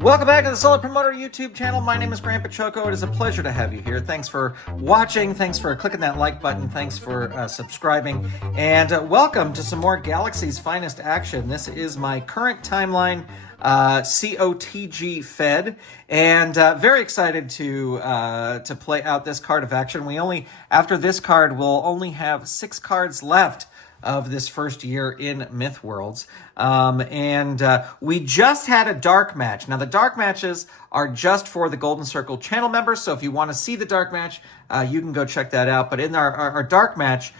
Welcome back to the Solid Promoter YouTube channel. My name is Grandpa Choco. It is a pleasure to have you here. Thanks for watching. Thanks for clicking that like button. Thanks for subscribing. And welcome to some more Galaxy's Finest action. This is my current timeline COTG Fed, and very excited to play out this card of action. After this card, we'll only have 6 cards left of this first year in Myth Worlds. We just had a dark match. Now, the dark matches are just for the Golden Circle channel members, so if you want to see the dark match, you can go check that out. But in our dark match,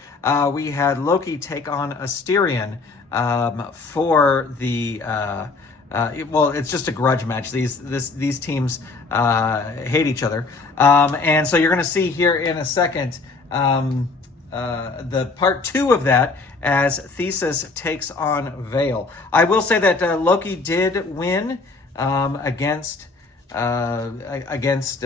we had Loki take on Asterion for the... well, it's just a grudge match. These teams hate each other. And so you're going to see here in a second the part 2 of that as Thesis takes on Vale. I will say that Loki did win against Asterion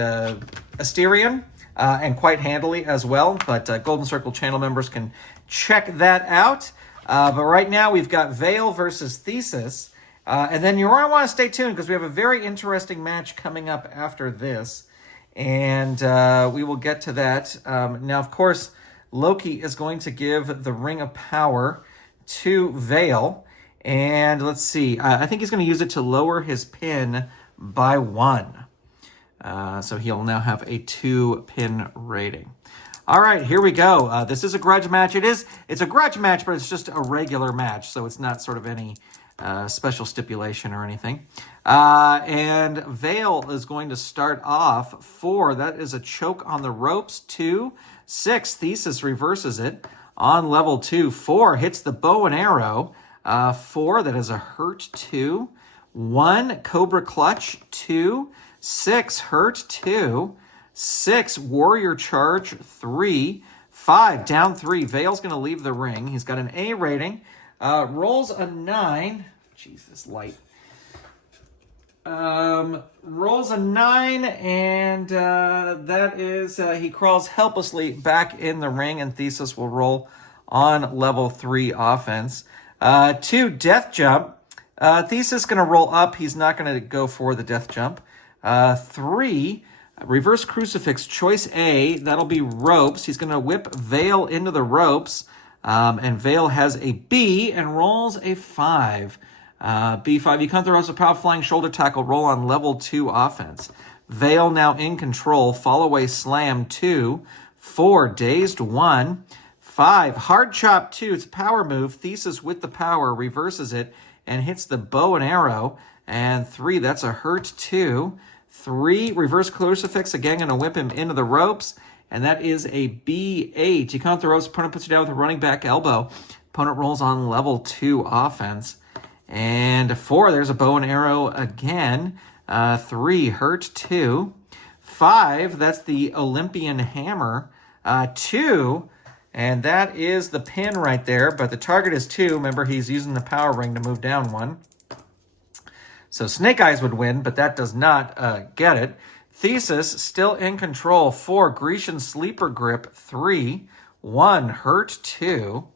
and quite handily as well, but Golden Circle channel members can check that out. But right now we've got Vale versus Thesis, and then you're going to want to stay tuned because we have a very interesting match coming up after this, and we will get to that. Now, of course, Loki is going to give the Ring of Power to Vale. And let's see. I think he's going to use it to lower his pin by 1. So he'll now have a 2-pin rating. All right, here we go. This is a grudge match. It's a grudge match, but it's just a regular match. So it's not sort of any special stipulation or anything. And Vale is going to start off 4. That is a choke on the ropes. 2. 6, Thesis reverses it on level 2. 4, hits the bow and arrow. 4, that is a hurt 2. 1, Cobra Clutch 2. 6, hurt 2. 6, Warrior Charge 3. 5, down 3. Vale's going to leave the ring. He's got an A rating. Rolls a 9. Jeez, this light. Rolls a 9, and that is, he crawls helplessly back in the ring, and Thesis will roll on level 3 offense. 2, Death Jump. Thesis going to roll up. He's not going to go for the Death Jump. 3, Reverse Crucifix, choice A. That'll be ropes. He's going to whip Vale into the ropes, and Vale has a B and rolls a 5. B5, you come through a power flying shoulder tackle, roll on level 2 offense. Vale now in control, fall away slam 2. 4, dazed 1. 5, hard chop 2, it's a power move. Thesis with the power reverses it and hits the bow and arrow. And 3, that's a hurt 2. 3, reverse crucifix, again going to whip him into the ropes. And that is a B8. You come through ropes, opponent puts you down with a running back elbow. Opponent rolls on level 2 offense. And 4, there's a bow and arrow again. 3, hurt 2. 5, that's the Olympian hammer. 2, and that is the pin right there, but the target is 2. Remember, he's using the power ring to move down 1. So Snake Eyes would win, but that does not get it. Thesis still in control. 4, Grecian Sleeper Grip. 3, 1, hurt 2.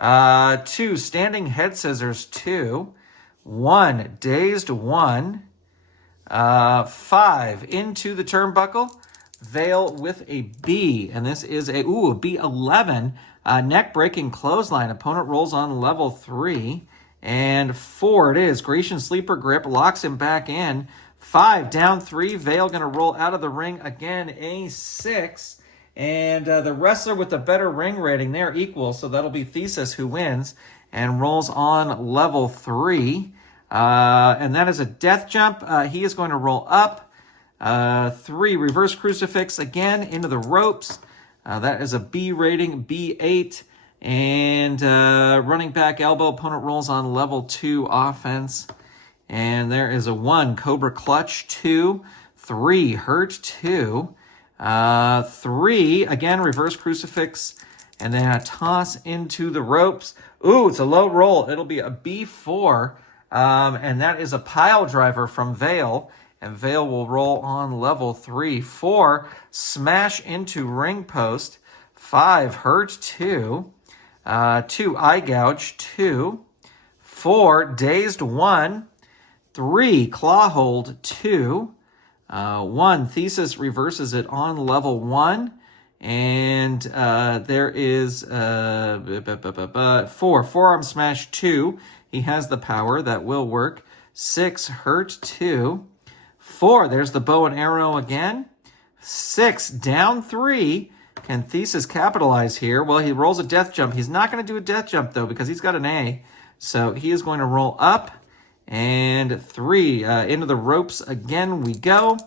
2, Standing Head Scissors 2. 1, dazed 1. 5, into the turnbuckle. Vale with a B, and this is a B11. Neck breaking clothesline. Opponent rolls on level 3. And 4 it is. Grecian Sleeper Grip locks him back in. 5, down 3. Vale going to roll out of the ring again. A 6. And the wrestler with the better ring rating, they're equal, so that'll be Thesis who wins and rolls on level 3. And that is a Death Jump. He is going to roll up. 3, Reverse Crucifix again into the ropes. That is a B rating, B8. And running back elbow, opponent rolls on level 2 offense. And there is a 1, Cobra Clutch 2. 3, hurt 2. 3, again, reverse crucifix, and then a toss into the ropes. Ooh, it's a low roll. It'll be a B4, and that is a pile driver from Vale, and Vale will roll on level 3. 4, smash into ring post. 5, hurt 2. 2, eye gouge 2. 4, dazed 1. 3, claw hold, 2, 1, Thesis reverses it on level 1, and there is 4, forearm smash, 2, he has the power, that will work, 6, hurt, 2, 4, there's the bow and arrow again, 6, down 3, can Thesis capitalize here? Well, he rolls a death jump. He's not going to do a death jump, though, because he's got an A. So he is going to roll up. And 3, into the ropes again we go.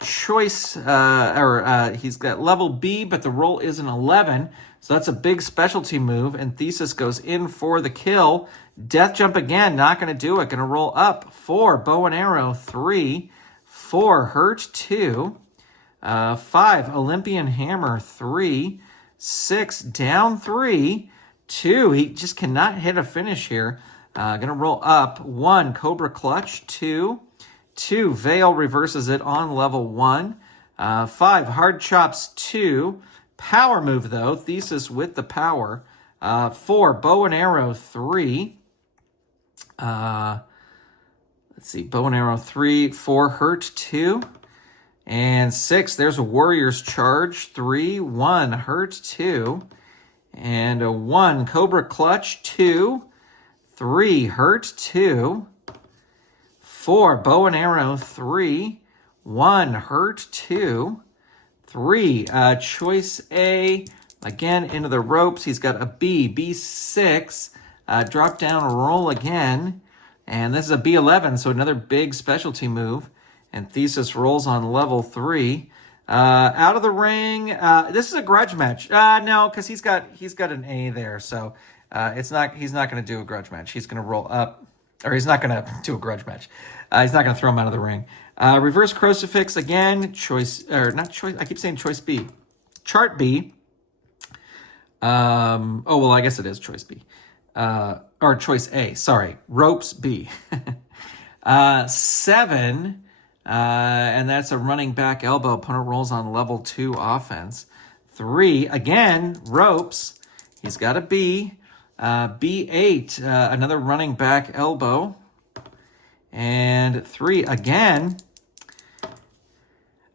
Choice, he's got level B, but the roll is an 11. So that's a big specialty move. And Thesis goes in for the kill. Death jump again, not going to do it. Going to roll up. 4, bow and arrow, 3. 4, hurt, 2. 5, Olympian hammer, 3, 6, down 3, 2, he just cannot hit a finish here. Gonna roll up, 1, cobra clutch, 2, veil reverses it on level 1, 5, hard chops, 2, power move though, Thesis with the power, 4, bow and arrow, 3, let's see, bow and arrow, 3, 4, hurt, 2, and 6, there's a warrior's charge, 3, 1, hurt, 2, and a 1, cobra clutch, 2, 3, hurt, 2, 4, bow and arrow, 3, 1, hurt, 2, 3, choice A, again into the ropes, he's got a B, B6, drop down, roll again, and this is a B11, so another big specialty move. And Thesis rolls on level 3. Out of the ring. This is a grudge match. No, because he's got an A there, so he's not going to do a grudge match. He's going to roll up, or he's not going to do a grudge match. He's not going to throw him out of the ring. Reverse crucifix again. Choice, or not choice. I keep saying choice B. Chart B. Oh well, I guess it is choice B. Or choice A. Sorry, ropes B. 7. And that's a running back elbow. Opponent rolls on level 2 offense. 3, again, ropes. He's got a B. B8, another running back elbow. And 3, again.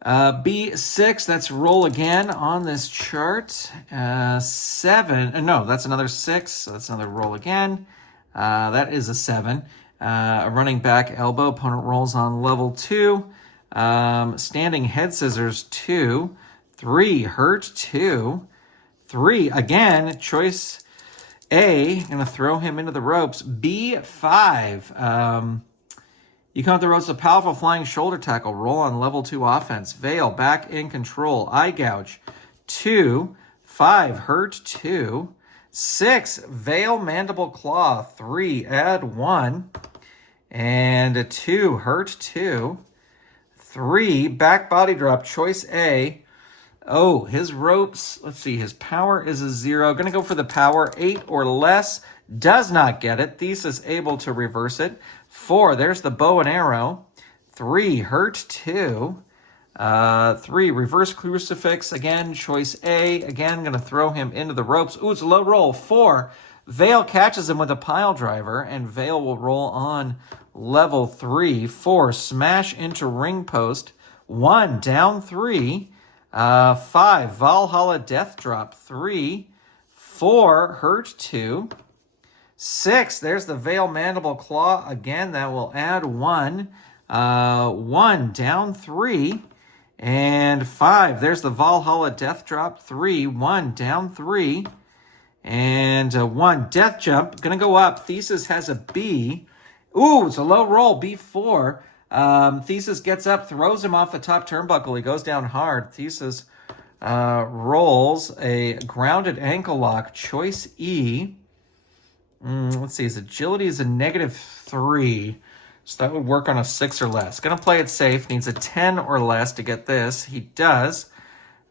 B6, that's roll again on this chart. 7, no, that's another 6. So that's another roll again. That is a 7. A running back elbow, opponent rolls on level 2. Standing head scissors, 2. 3, hurt, 2. 3, again, choice A, gonna throw him into the ropes. B5, you come up the ropes, a powerful flying shoulder tackle, roll on level 2 offense. Veil, back in control, eye gouge, 2. 5, hurt, 2. 6, veil, mandible claw, 3, add 1. And a 2, hurt, 2. 3, back body drop, choice A. Oh, his ropes, let's see, his power is a 0. Going to go for the power, 8 or less. Does not get it. Thesis able to reverse it. 4, there's the bow and arrow. 3, hurt, 2. 3, reverse crucifix, again, choice A. Again, going to throw him into the ropes. Ooh, it's a low roll. 4, Veil catches him with a pile driver, and Veil will roll on level 3. 4, smash into ring post. 1, down 3. 5, Valhalla death drop. 3. 4, hurt 2. 6, there's the Veil mandible claw. Again, that will add 1. 1, down 3. And 5, there's the Valhalla death drop. 3, 1, down 3. And 1, death jump. Gonna go up. Thesis has a B. Ooh, it's a low roll, B4. Thesis gets up, throws him off the top turnbuckle. He goes down hard. Thesis rolls a grounded ankle lock, choice E. Let's see, his agility is a -3. So that would work on a 6 or less. Gonna play it safe. Needs a 10 or less to get this. He does.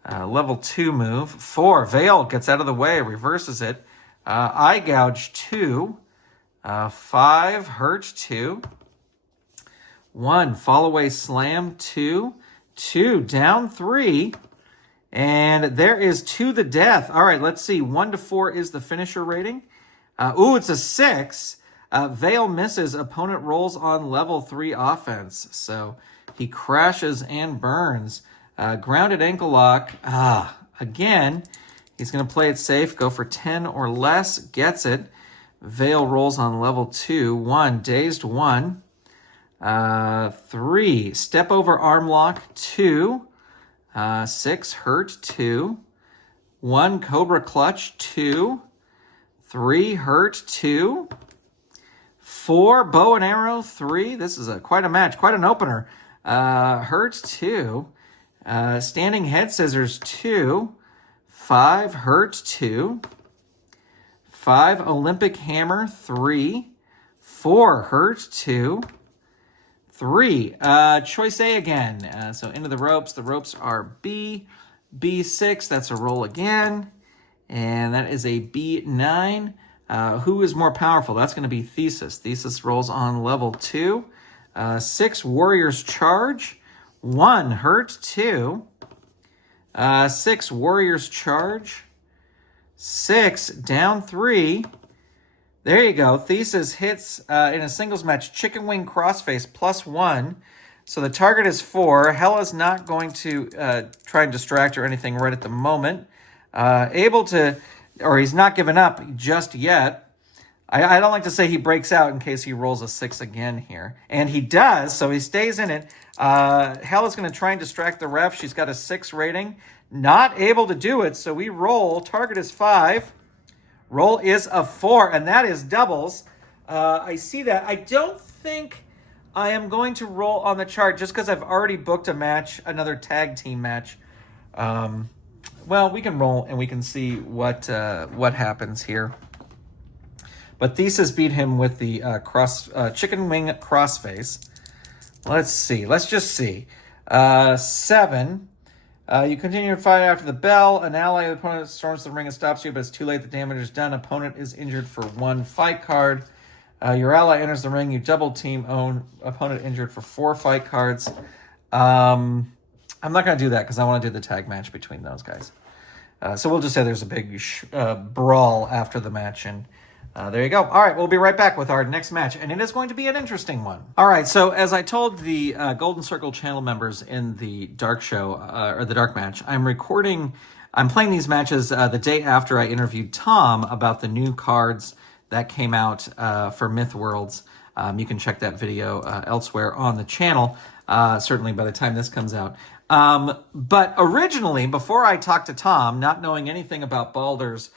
Level 2 move. 4, Veil gets out of the way, reverses it. Eye gouge 2. 5, hurt 2. 1, fall away slam 2. 2, down 3. And there is to the death. All right, let's see. 1 to 4 is the finisher rating. Ooh, it's a 6. Vale misses. Opponent rolls on level 3 offense. So he crashes and burns. Grounded ankle lock. Again, he's going to play it safe. Go for 10 or less. Gets it. Vale rolls on level 2. 1. Dazed 1. 3. Step over arm lock. 2. 6. Hurt 2. 1. Cobra clutch. 2. 3. Hurt 2. 4. Bow and arrow 3. This is quite a match, quite an opener. Hurt 2. Standing head scissors 2. 5. Hurt 2. 5. Olympic hammer 3. 4. Hurt 2. 3. Choice A again. So into the ropes. The ropes are B. B6. That's a roll again. And that is a B9. Who is more powerful? That's going to be Thesis. Thesis rolls on level 2. 6. Warriors charge. 1. Hurt 2. 6. Warriors charge. 6. Down 3. There you go. Thesis hits in a singles match Chicken Wing Crossface +1. So the target is 4. Hella's not going to try and distract or anything right at the moment. Able to, or he's not given up just yet. I don't like to say he breaks out in case he rolls a 6 again here. And he does, so he stays in it. Hella's going to try and distract the ref. She's got a 6 rating. Not able to do it, so we roll. Target is 5. Roll is a 4, and that is doubles. I see that. I don't think I am going to roll on the chart just because I've already booked a match, another tag team match. Well, we can roll and we can see what happens here. But Thesis beat him with the chicken wing crossface. Let's see. Let's just see. 7. You continue to fight after the bell. An ally of the opponent storms the ring and stops you, but it's too late. The damage is done. Opponent is injured for 1 fight card. Your ally enters the ring. You double team own. Opponent injured for 4 fight cards. I'm not going to do that because I want to do the tag match between those guys. So we'll just say there's a big brawl after the match, and there you go. All right, we'll be right back with our next match, and it is going to be an interesting one. All right, so as I told the Golden Circle channel members in the Dark Show, or the Dark Match, I'm playing these matches the day after I interviewed Tom about the new cards that came out for Myth Worlds. You can check that video elsewhere on the channel, certainly by the time this comes out. But originally, before I talked to Tom, not knowing anything about Baldur's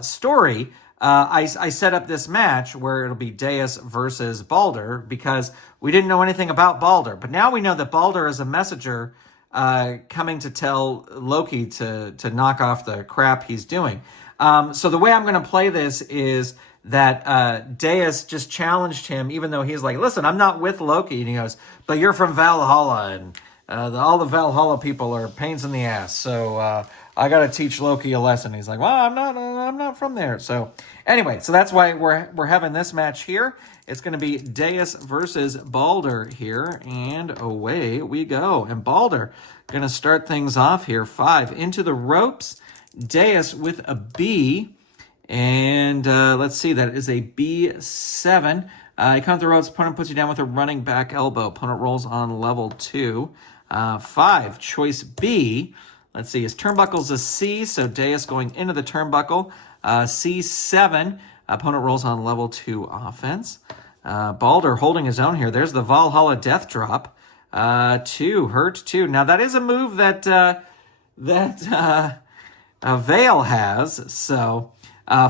story, I set up this match where it'll be Deus versus Baldur because we didn't know anything about Baldur. But now we know that Baldur is a messenger coming to tell Loki to knock off the crap he's doing. So the way I'm going to play this is that Deus just challenged him, even though he's like, listen, I'm not with Loki. And he goes, but you're from Valhalla, and all the Valhalla people are pains in the ass. So I got to teach Loki a lesson. He's like, well, I'm not from there. So anyway, so that's why we're having this match here. It's going to be Deus versus Baldur here, and away we go. And Baldur going to start things off here. 5 into the ropes. Deus with a B. And let's see, that is a B7. You come to the ropes, opponent puts you down with a running back elbow. Opponent rolls on level 2. 5, choice B. Let's see, his turnbuckle's a C, so Deus going into the turnbuckle. C7, opponent rolls on level 2 offense. Baldur holding his own here. There's the Valhalla Death Drop. 2, hurt 2. Now that is a move that Vale has, so...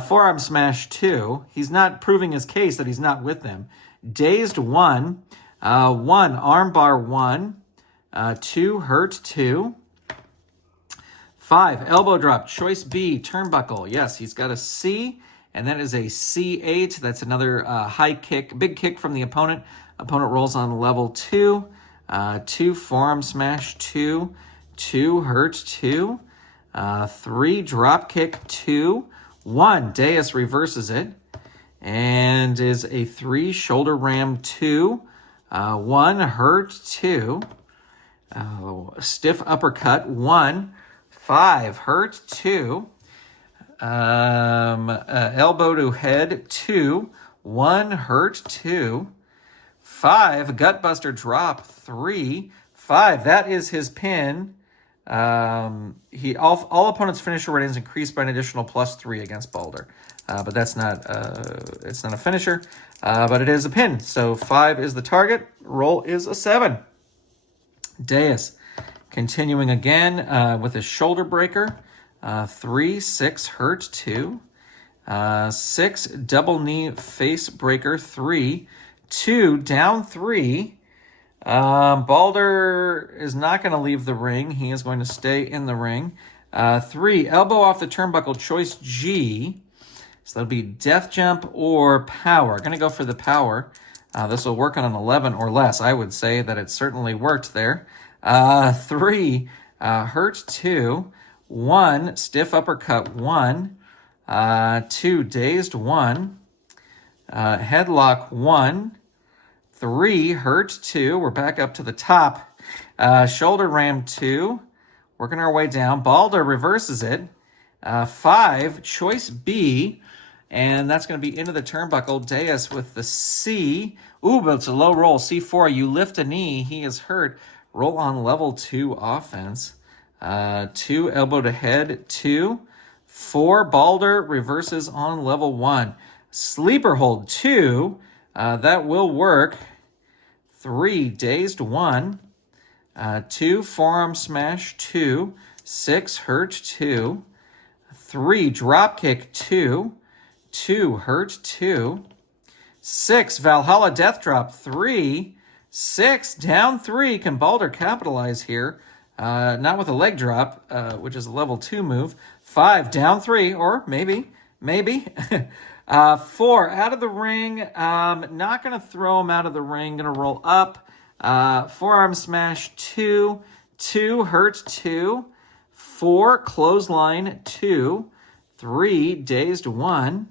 forearm smash 2. He's not proving his case that he's not with them. Dazed 1. 1. Armbar 1. 2. Hurt 2. 5. Elbow drop. Choice B. Turnbuckle. Yes, he's got a C. And that is a C8. That's another high kick. Big kick from the opponent. Opponent rolls on level 2. 2. Forearm smash 2. 2. Hurt 2. 3. Drop kick 2. 1, Deus reverses it, and is a 3, shoulder ram 2, 1, hurt 2, stiff uppercut 1, 5, hurt 2, elbow to head 2, 1, hurt, 2. 5, Gutbuster drop, 3. 5, that is his pin. All opponents' finisher ratings increased by an additional +3 against Balder. But that's not, it's not a finisher, but it is a pin. So 5 is the target. Roll is a 7. Deus, continuing again with a shoulder breaker. 3, 6, hurt, 2. 6, double knee face breaker, 3. 2, down 3. Balder is not going to leave the ring. He is going to stay in the ring. 3, elbow off the turnbuckle, choice G. So that'll be death jump or power. Going to go for the power. This will work on an 11 or less. I would say that it certainly worked there. 3, hurt, 2. 1, stiff uppercut, 1. 2, dazed, 1. Headlock, 1. 3, hurt, 2. We're back up to the top. Shoulder ram, 2. Working our way down. Balder reverses it. 5, choice B. And that's going to be into the turnbuckle. Deus with the C. Ooh, but it's a low roll. C4, you lift a knee. He is hurt. Roll on level 2 offense. 2, elbow to head, 2. 4, Balder reverses on level 1. Sleeper hold, 2. That will work. 3, dazed, 1. 2, forearm smash, 2. 6, hurt, 2. 3, drop kick, 2. 2, hurt, 2. 6, Valhalla death drop, 3. 6, down 3. Can Balder capitalize here? Not with a leg drop, which is a level 2 move. 5, down 3, or maybe. 4, out of the ring. Not going to throw him out of the ring. Going to roll up. Forearm smash, 2. 2, hurt, 2. 4, clothesline, 2. 3, dazed, 1.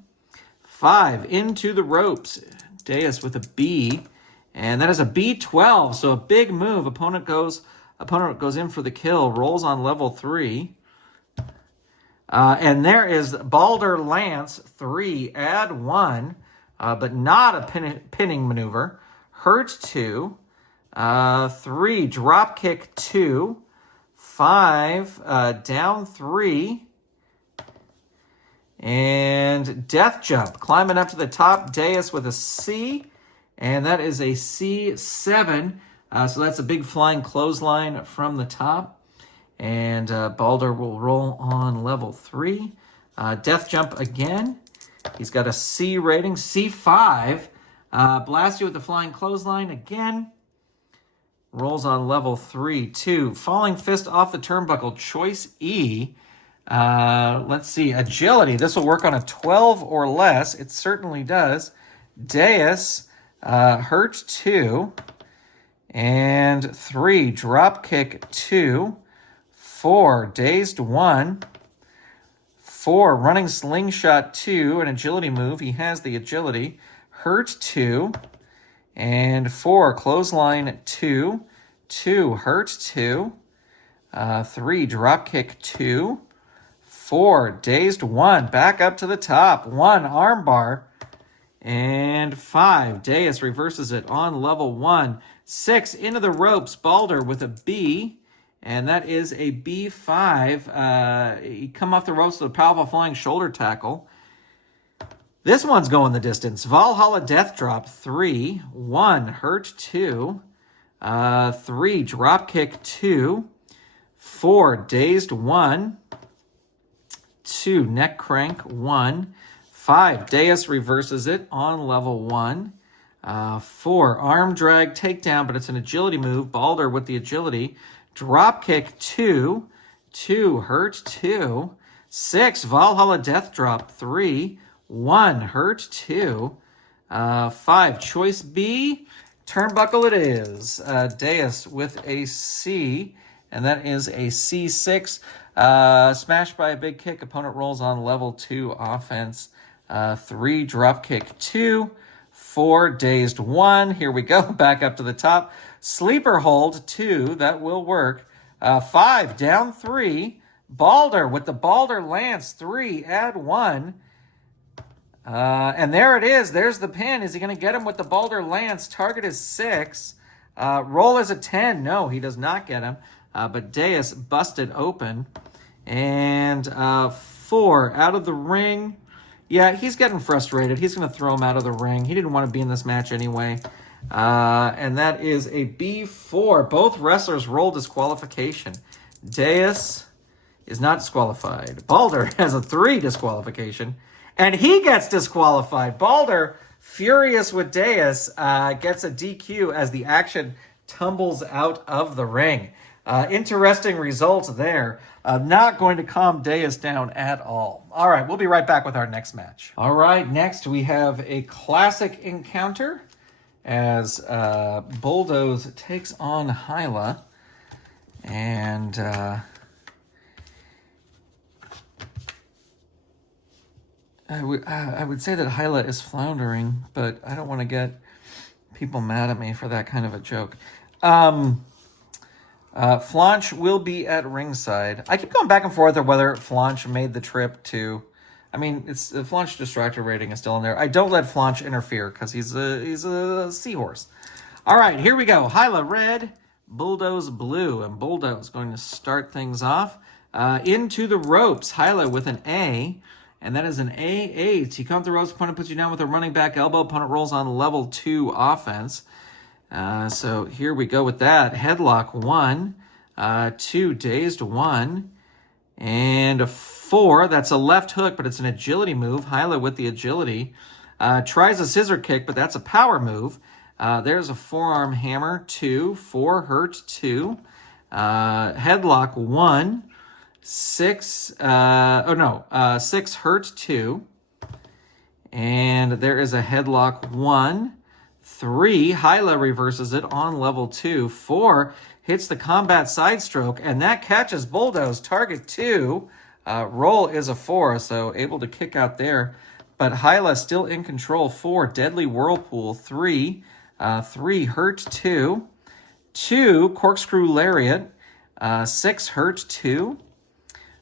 5, into the ropes. Deus with a B. And that is a B12, so a big move. Opponent goes in for the kill. Rolls on level 3. And there is Balder Lance, 3, add 1, but not a pinning maneuver. Hurt, 2. 3, drop kick, 2. 5, down 3. And death jump, climbing up to the top. Deus with a C, and that is a C7. So that's a big flying clothesline from the top. And Balder will roll on level 3. Death jump again. He's got a C rating, C5. Blast you with the flying clothesline again. Rolls on level 3, 2. Falling fist off the turnbuckle, choice E. Let's see, agility. This will work on a 12 or less. It certainly does. Deus, hurt, 2. And 3, drop kick, 2. 4, dazed, 1. 4, running slingshot, 2, an agility move. He has the agility. Hurt, 2. And 4, clothesline, 2. 2, hurt, 2. 3, drop kick, 2. 4, dazed, 1. Back up to the top. 1, armbar. And 5, Deus reverses it on level 1. 6, into the ropes. Balder with a B. And that is a B5. He come off the ropes with a powerful flying shoulder tackle. This one's going the distance. Valhalla death drop, 3. 1, hurt, 2. 3, drop kick, 2. 4, dazed, 1. 2, neck crank, 1. 5, Deus reverses it on level 1. 4, arm drag takedown, but it's an agility move. Balder with the agility. Drop kick, 2. 2, hurt, 2. 6, Valhalla death drop, 3. 1, hurt, 2. 5, choice B. Turnbuckle it is. Deus with a C, and that is a C6. Smashed by a big kick. Opponent rolls on level 2 offense. 3, drop kick, 2. 4, dazed, 1. Here we go. Back up to the top. Sleeper hold, 2. That will work. 5, down 3. Balder with the Balder Lance, 3. Add 1. And there it is. There's the pin. Is he going to get him with the Balder Lance? Target is 6. Roll is a 10. No, he does not get him. But Deus busted open. And 4 out of the ring. Yeah, he's getting frustrated. He's going to throw him out of the ring. He didn't want to be in this match anyway. And that is a B4. Both wrestlers roll disqualification. Deus is not disqualified. Balder has a 3 disqualification. And he gets disqualified. Balder, furious with Deus, gets a DQ as the action tumbles out of the ring. Interesting results there. Not going to calm Deus down at all. All right, we'll be right back with our next match. All right, next we have a classic encounter as Bulldoze takes on Hyla. And I would say that Hyla is floundering, but I don't want to get people mad at me for that kind of a joke. Flanch will be at ringside. I keep going back and forth on whether Flanch made the trip to... I mean, it's the Flanch distractor rating is still in there. I don't let Flanch interfere because he's a seahorse. All right, here we go. Hyla red, Bulldoze blue, and Bulldoze going to start things off. Into the ropes, Hyla with an A, and that is an A8. You come up the ropes, opponent puts you down with a running back elbow. Opponent rolls on level 2 offense. So here we go with that. Headlock 1, 2, dazed 1, and a 4. That's a left hook, but it's an agility move. Hyla with the agility. Tries a scissor kick, but that's a power move. There's a forearm hammer, 2, 4 hurt, 2. Headlock 1, 6, 6 hurt, 2. And there is a headlock 1, 3. Hyla reverses it on level 2. 4 hits the combat side stroke, and that catches Bulldoze. Target 2. Roll is a 4, so able to kick out there. But Hyla still in control. 4, Deadly Whirlpool. 3, 3 hurt, 2. 2, Corkscrew Lariat. 6 hurt, 2.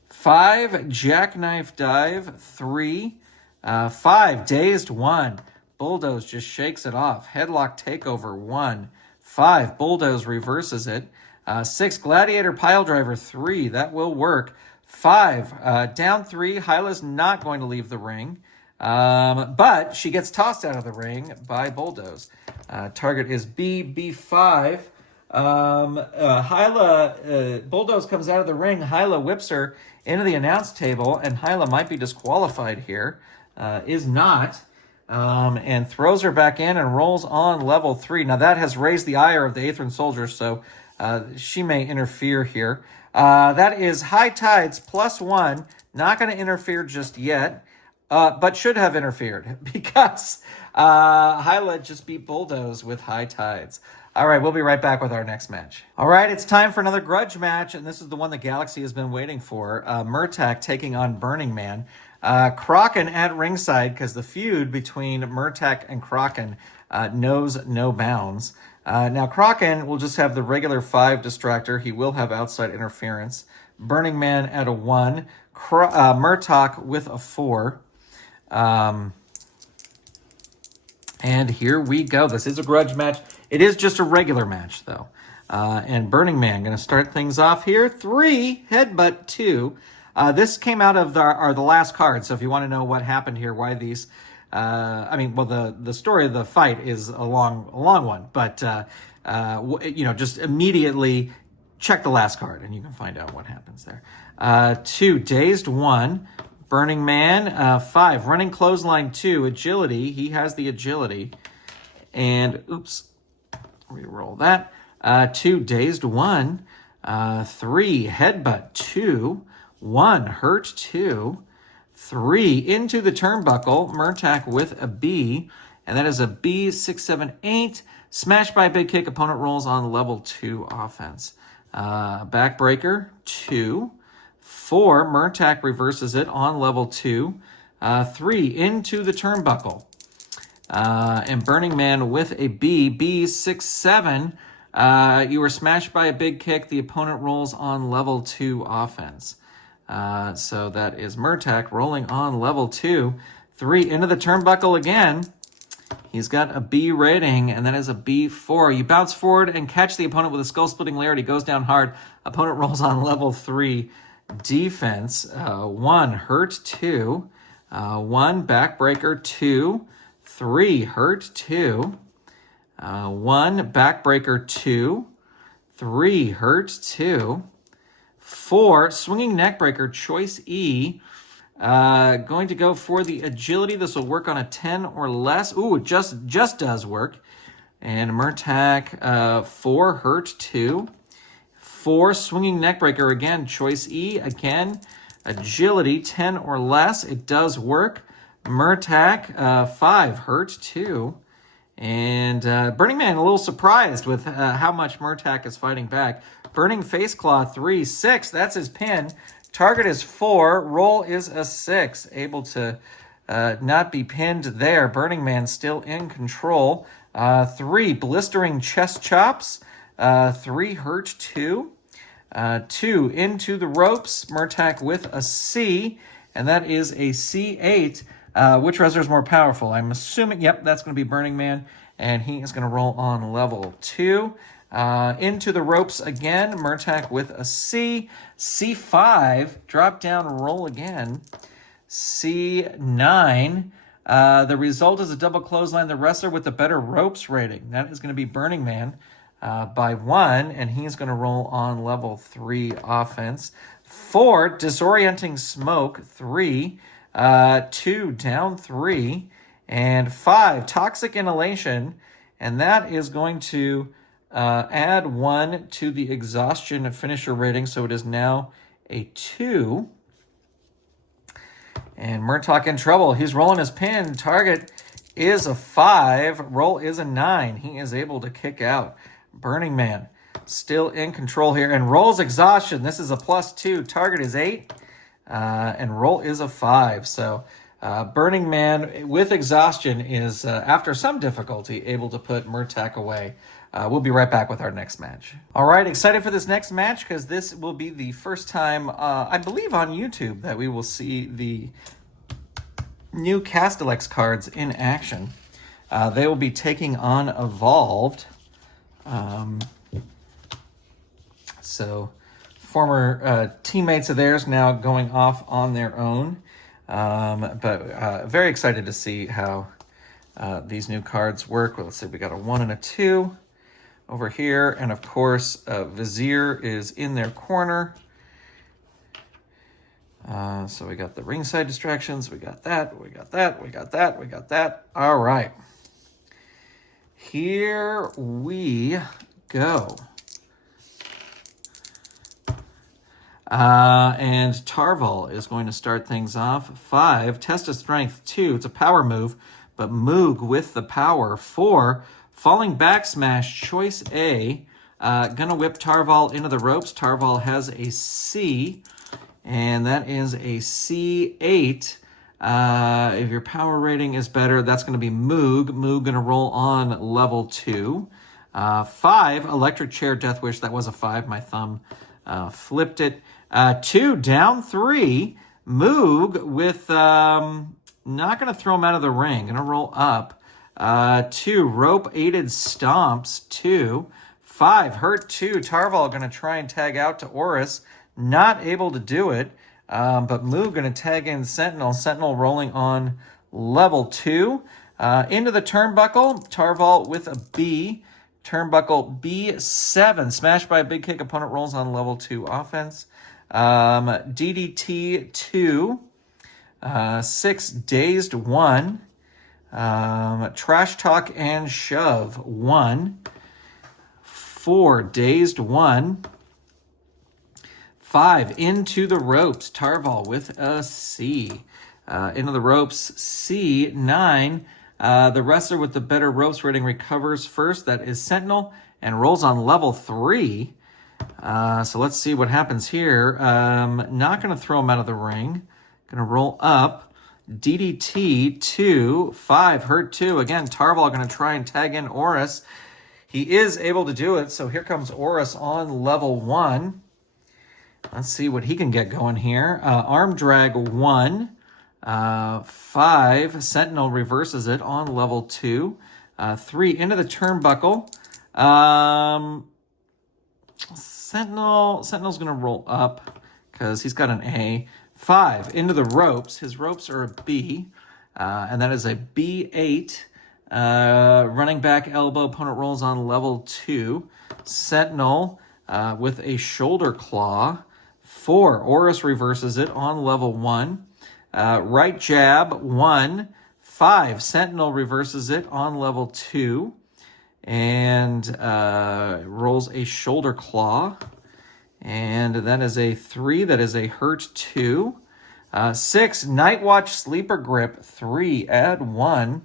5, Jackknife Dive. 3. 5, Dazed 1. Bulldoze just shakes it off. Headlock Takeover 1. 5, Bulldoze reverses it. 6, Gladiator Piledriver 3. That will work. 5, down 3. Hyla's not going to leave the ring. But she gets tossed out of the ring by Bulldoze. Target is B5. Hyla, Bulldoze comes out of the ring. Hyla whips her into the announce table, and Hyla might be disqualified here. Is not. And throws her back in and rolls on level 3. Now that has raised the ire of the Aethran soldier, so she may interfere here. That is High Tides +1. Not going to interfere just yet, but should have interfered because Hyla just beat Bulldoze with High Tides. All right, we'll be right back with our next match. All right, it's time for another grudge match, and this is the one the Galaxy has been waiting for. Murtak taking on Burning Man. Kraken at ringside because the feud between Murtak and Kraken knows no bounds. Now, Kraken will just have the regular 5 distractor. He will have outside interference. Burning Man at a 1. Murtak with a 4. And here we go. This is a grudge match. It is just a regular match, though. And Burning Man going to start things off here. 3, Headbutt 2. This came out of the last card, so if you want to know what happened here, why these... the story of the fight is a long one, but, just immediately check the last card, and you can find out what happens there. 2, Dazed 1, Burning Man. 5, Running Clothesline 2, Agility. He has the agility. And, re-roll that. 2, Dazed 1. 3, Headbutt 2. 1, Hurt 2. 3, Into the Turnbuckle. Murtak with a B. And that is a B678. Smashed by a big kick. Opponent rolls on level 2 offense. Backbreaker 2. 4, Murtak reverses it on level 2. 3, Into the Turnbuckle. And Burning Man with a B. B67. You were smashed by a big kick. The opponent rolls on level 2 offense. So that is Murtak rolling on level 2. 3 into the turnbuckle again. He's got a B rating, and that is a B4. You bounce forward and catch the opponent with a skull-splitting laird. He goes down hard. Opponent rolls on level 3 defense. 1, hurt 2. 1, backbreaker 2. 3, hurt 2. 1, backbreaker 2. 3, hurt 2. 4, swinging neckbreaker, choice E. Going to go for the agility. This will work on a 10 or less. Ooh, it just does work. And Murtak, 4, hurt 2. 4, swinging neckbreaker, again, choice E. Again, agility, 10 or less. It does work. Murtak, 5, hurt 2. And Burning Man a little surprised with how much Murtak is fighting back. Burning Face Claw, 3, 6. That's his pin. Target is 4. Roll is a 6. Able to not be pinned there. Burning Man still in control. 3, blistering chest chops. 3, hurt 2. 2, into the ropes. Murtak with a C. And that is a C8. Which Reser is more powerful? I'm assuming, yep, that's going to be Burning Man, and he is going to roll on level 2. Into the ropes again, Murtak with a C. C5, drop down, roll again. C9, the result is a double clothesline. The wrestler with the better ropes rating, that is going to be Burning Man by 1, and he's going to roll on level 3 offense. 4, disorienting smoke, 3. 2, down 3, and 5, toxic inhalation, and that is going to add 1 to the exhaustion finisher rating, so it is now a 2. And Murtak in trouble. He's rolling his pin. Target is a 5. Roll is a 9. He is able to kick out. Burning Man still in control here, and rolls exhaustion. This is a +2. Target is 8. And roll is a 5. So Burning Man with exhaustion is, after some difficulty, able to put Murtak away. We'll be right back with our next match. All right, excited for this next match because this will be the first time, I believe on YouTube, that we will see the new Castellax cards in action. They will be taking on Evolved. Former teammates of theirs now going off on their own. But very excited to see how these new cards work. Well, let's see, we got a 1 and a 2 over here. And of course, Vizier is in their corner. So we got the ringside distractions. We got that, we got that, we got that, we got that. All right. Here we go. And Tarval is going to start things off. 5, test of strength. 2, it's a power move, but Moog with the power. 4, falling back smash, choice A. Gonna whip Tarval into the ropes. Tarval has a C, and that is a C8. If your power rating is better, that's going to be Moog. Moog going to roll on level 2. 5, electric chair, death wish. That was a 5. My thumb flipped it. 2, down 3. Moog with, not going to throw him out of the ring. Going to roll up. 2, rope aided stomps. 2. 5, hurt 2. Tarval going to try and tag out to Oris. Not able to do it. But Moog going to tag in Sentinel. Sentinel rolling on level 2. Into the turnbuckle. Tarval with a B. Turnbuckle B7. Smashed by a big kick. Opponent rolls on level 2 offense. DDT 2. 6, dazed 1. Trash talk and shove 1. 4, dazed 1. 5, into the ropes. Tarval with a C. Into the ropes, C9. The wrestler with the better ropes rating recovers first. That is Sentinel, and rolls on level 3. So let's see what happens here. Not going to throw him out of the ring. Going to roll up. DDT 2. 5, hurt 2. Again, Tarval going to try and tag in Oris. He is able to do it, so here comes Oris on level 1. Let's see what he can get going here. Arm drag 1. 5, Sentinel reverses it on level 2. 3, into the turnbuckle. Sentinel's going to roll up because he's got an A. 5, into the ropes. His ropes are a B, and that is a B8. Running back elbow, opponent rolls on level 2. Sentinel with a shoulder claw. 4, Oris reverses it on level 1. Right jab, 1. 5, Sentinel reverses it on level 2. And rolls a shoulder claw. And that is a 3. That is a hurt 2. 6, Night Watch Sleeper Grip, 3. Add 1.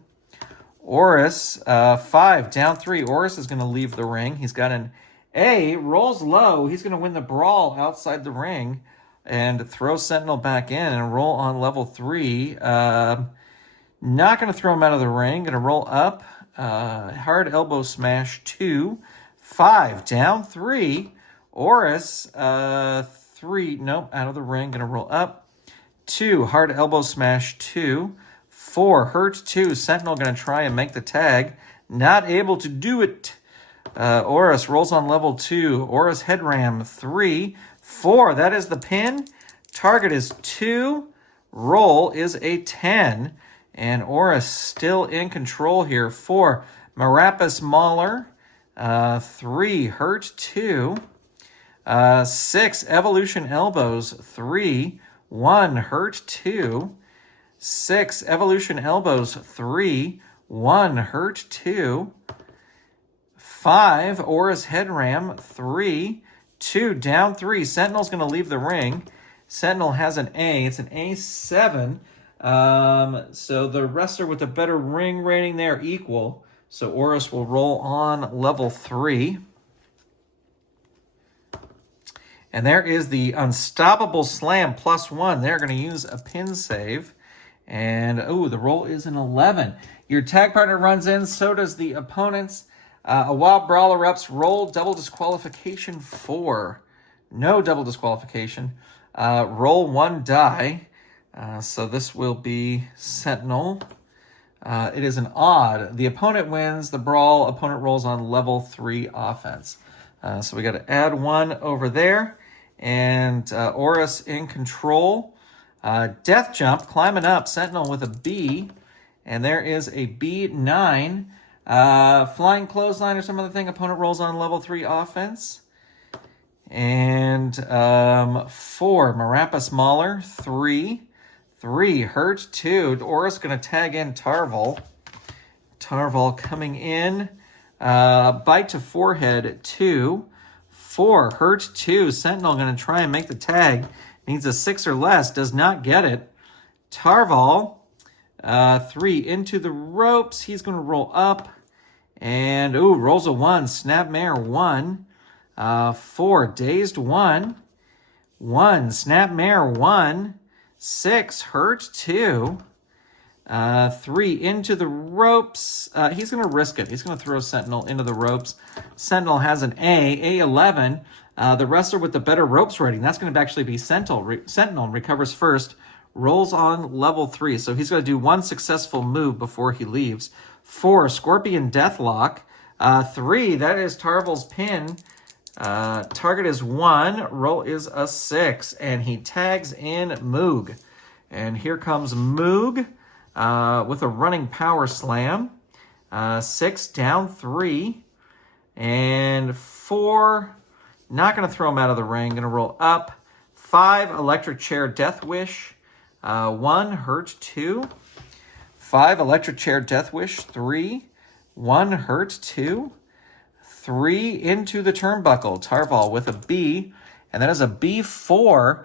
Oris, 5. Down 3. Oris is going to leave the ring. He's got an A. Rolls low. He's going to win the brawl outside the ring and throw Sentinel back in and roll on level 3. Not going to throw him out of the ring. Going to roll up. Hard elbow smash 2. 5. Down 3. Oris, 3. Nope, out of the ring. Going to roll up. 2. Hard elbow smash 2. 4. Hurt 2. Sentinel going to try and make the tag. Not able to do it. Oris rolls on level 2. Oris head ram 3. 4. That is the pin. Target is 2. Roll is a 10. And Oris still in control here. 4. Marapis Mauler. 3. Hurt 2. 6. Evolution Elbows. 3. 1. Hurt 2. 6. Evolution Elbows. 3. 1. Hurt 2. 5. Oris Head Ram. 3. 2. Down 3. Sentinel's going to leave the ring. Sentinel has an A. It's an A7. So the wrestler with the better ring rating there equal. So Oris will roll on level 3. And there is the Unstoppable Slam +1. They're going to use a pin save. And, the roll is an 11. Your tag partner runs in, so does the opponent's. A Wild Brawler ups, roll, double disqualification 4. No double disqualification. Roll 1 die. So this will be Sentinel. It is an odd. The opponent wins the brawl. Opponent rolls on level 3 offense. So we got to add 1 over there. And Oris in control. Death Jump, climbing up. Sentinel with a B. And there is a B9. Flying Clothesline or some other thing. Opponent rolls on level 3 offense. And 4. Marapis Mauler. 3. 3. Hurt 2. Oris going to tag in Tarval. Tarval coming in. Bite to forehead 2. 4. Hurt 2. Sentinel going to try and make the tag. Needs a 6 or less. Does not get it. Tarval. 3. Into the ropes. He's going to roll up. And, rolls a 1. Snapmare 1. 4. Dazed 1. 1. Snapmare 1. 6. Hurt 2. 3. Into the ropes. He's going to risk it. He's going to throw Sentinel into the ropes. Sentinel has an A. A11. The wrestler with the better ropes rating. That's going to actually be Sentinel. Sentinel recovers first. Rolls on level 3. So he's going to do 1 successful move before he leaves. 4. Scorpion Deathlock. 3. That is Tarval's pin. Target is 1. Roll is a 6. And he tags in Moog. And here comes Moog with a running power slam. 6. Down 3. And 4. Not going to throw him out of the ring. Going to roll up. 5. Electric Chair Death Wish. 1. Hurt 2. 5. Electric Chair Death Wish. 3. 1. Hurt 2. 3. Into the turnbuckle. Tarval with a B. And that is a B4.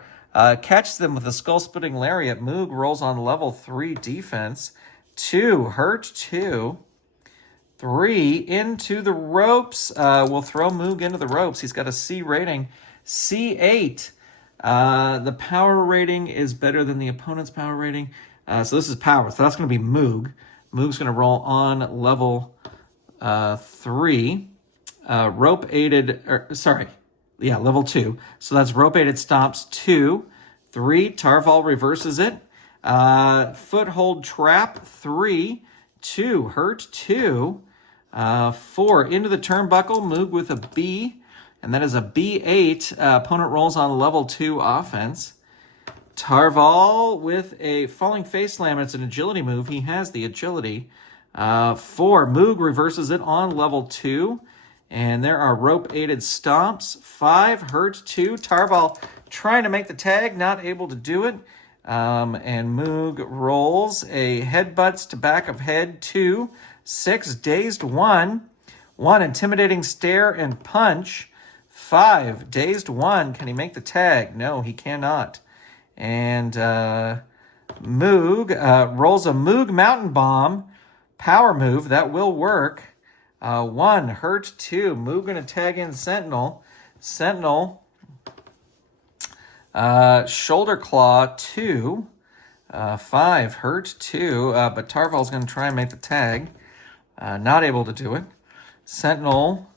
Catches them with a skull-splitting lariat. Moog rolls on level 3 defense. 2. Hurt 2. 3. Into the ropes. We'll throw Moog into the ropes. He's got a C rating. C8. The power rating is better than the opponent's power rating. So this is power. So that's going to be Moog. Moog's going to roll on level 3. Rope aided, level 2. So that's rope aided stomps 2. 3. Tarval reverses it. Foothold trap, 3. 2, hurt, 2. 4, into the turnbuckle, Moog with a B. And that is a B8. Opponent rolls on level 2 offense. Tarval with a falling face slam. It's an agility move. He has the agility. 4, Moog reverses it on level 2. And there are rope-aided stomps. 5, hurt, 2. Tarval trying to make the tag, not able to do it. And Moog rolls a headbutts to back of head, 2. 6, dazed, 1. 1, intimidating stare and punch. 5, dazed, 1. Can he make the tag? No, he cannot. And Moog rolls a Moog mountain bomb. Power move. That will work. 1, hurt, 2. Moog going to tag in Sentinel. Sentinel. Shoulder claw, 2. 5, hurt, 2. But Tarval's going to try and make the tag. Not able to do it. Sentinel,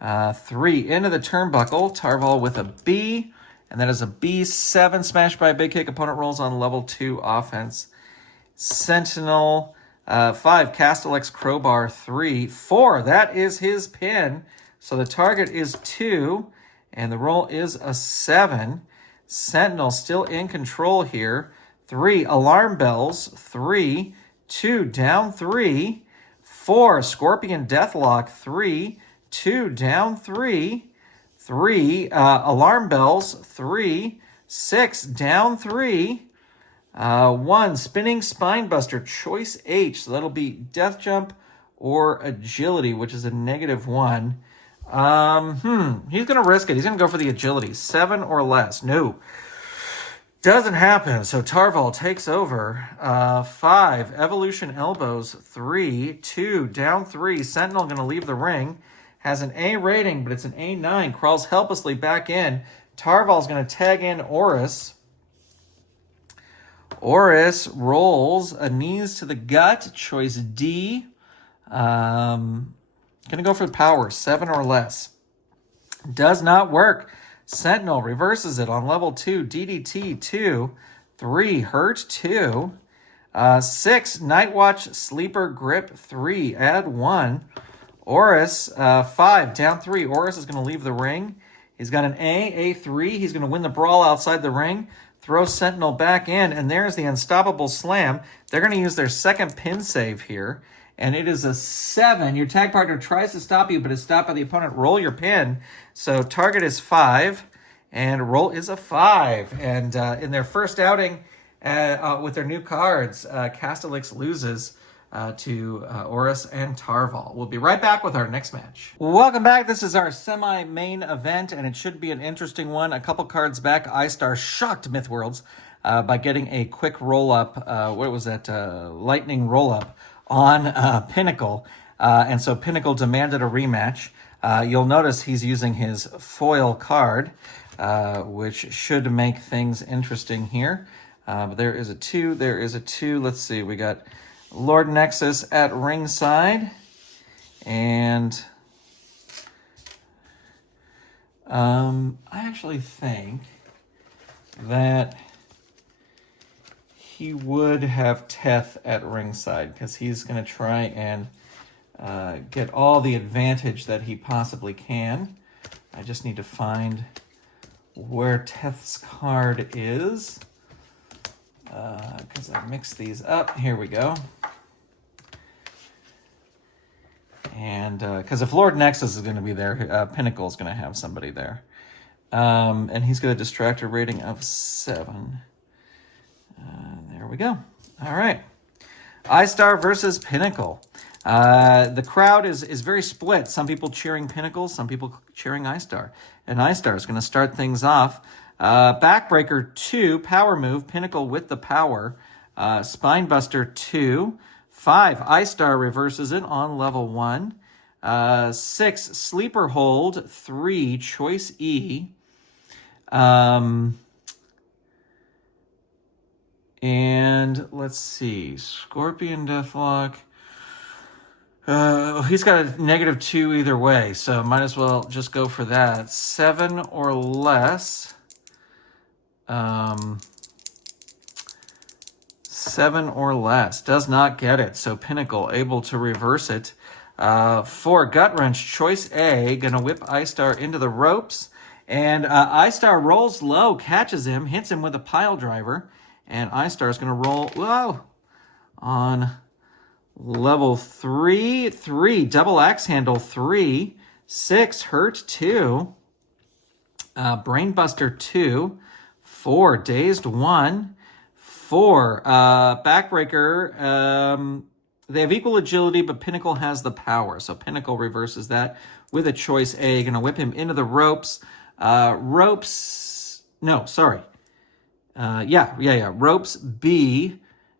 3, into the turnbuckle. Tarval with a B. And that is a B7, smashed by a big kick. Opponent rolls on level 2 offense. Sentinel, 5, Castellix crowbar, 3. 4, that is his pin. So the target is 2, and the roll is a 7. Sentinel still in control here. 3, alarm bells, 3. 2, down 3. 4, scorpion deathlock, 3. 2, down 3. 3, alarm bells, 3. 6, down 3. 1, spinning spinebuster, choice H. So that'll be death jump or agility, which is a -1. He's going to risk it. He's going to go for the agility. 7 or less. No. Doesn't happen. So Tarval takes over. 5, evolution elbows, 3. 2, down 3. Sentinel going to leave the ring. Has an A rating, but it's an A9. Crawls helplessly back in. Tarval's going to tag in Oris. Oris rolls a knees to the gut, choice D. Going to go for the power, 7 or less. Does not work. Sentinel reverses it on level 2, DDT, 2. 3, hurt, 2. 6, Night Watch, sleeper grip, 3. Add 1. Oris, 5, down 3. Oris is going to leave the ring. He's got an A3. He's going to win the brawl outside the ring. Throw Sentinel back in, and there's the unstoppable slam. They're going to use their second pin save here, and it is a 7. Your tag partner tries to stop you, but is stopped by the opponent. Roll your pin. So target is 5, and roll is a 5. And in their first outing with their new cards, Castellix loses to Oris and Tarval. We'll be right back with our next match. Welcome back. This is our semi-main event, and it should be an interesting one. A couple cards back, iStar shocked Mythworlds by getting a quick roll-up. What was that? Lightning roll-up on Pinnacle. And so Pinnacle demanded a rematch. You'll notice he's using his foil card, which should make things interesting here. But there is a 2. There is a 2. Let's see. We got Lord Nexus at ringside, and I actually think that he would have Teth at ringside because he's going to try and get all the advantage that he possibly can. I just need to find where Teth's card is because I mixed these up. Here we go. And because if Lord Nexus is going to be there, Pinnacle is going to have somebody there. And he's got a distractor rating of 7. There we go. All right. iStar versus Pinnacle. The crowd is very split. Some people cheering Pinnacle, some people cheering iStar. And iStar is going to start things off. Backbreaker 2, power move, Pinnacle with the power. Spinebuster 2. 5, iStar reverses it on level 1. 6, sleeper hold. 3, choice E. And let's see, Scorpion Deathlock. He's got a -2 either way, so might as well just go for that. 7 or less. 7 or less. Does not get it. So Pinnacle able to reverse it. For Gut Wrench, choice A, gonna whip iStar into the ropes. And iStar rolls low, catches him, hits him with a pile driver. And iStar is gonna roll, whoa, on level 3, 3, double axe handle 3, 6, hurt 2, brainbuster 2, 4, dazed 1, 4, backbreaker. They have equal agility, but Pinnacle has the power. So Pinnacle reverses that with a choice A. Gonna whip him into the ropes. Ropes B,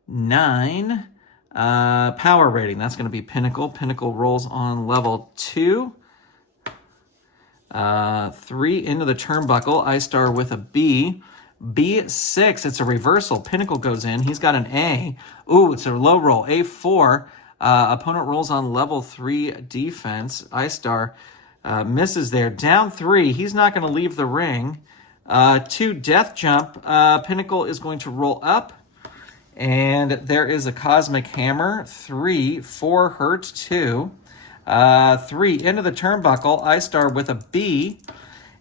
9. Power rating, that's going to be Pinnacle. Pinnacle rolls on level 2. 3 into the turnbuckle. iStar with a B. B6, it's a reversal. Pinnacle goes in. He's got an A. Ooh, it's a low roll. A4. Opponent rolls on level 3 defense. iStar misses there. Down 3. He's not going to leave the ring. 2, death jump. Pinnacle is going to roll up. And there is a cosmic hammer. 3, 4, hurt 2. 3 into the turnbuckle. iStar with a B.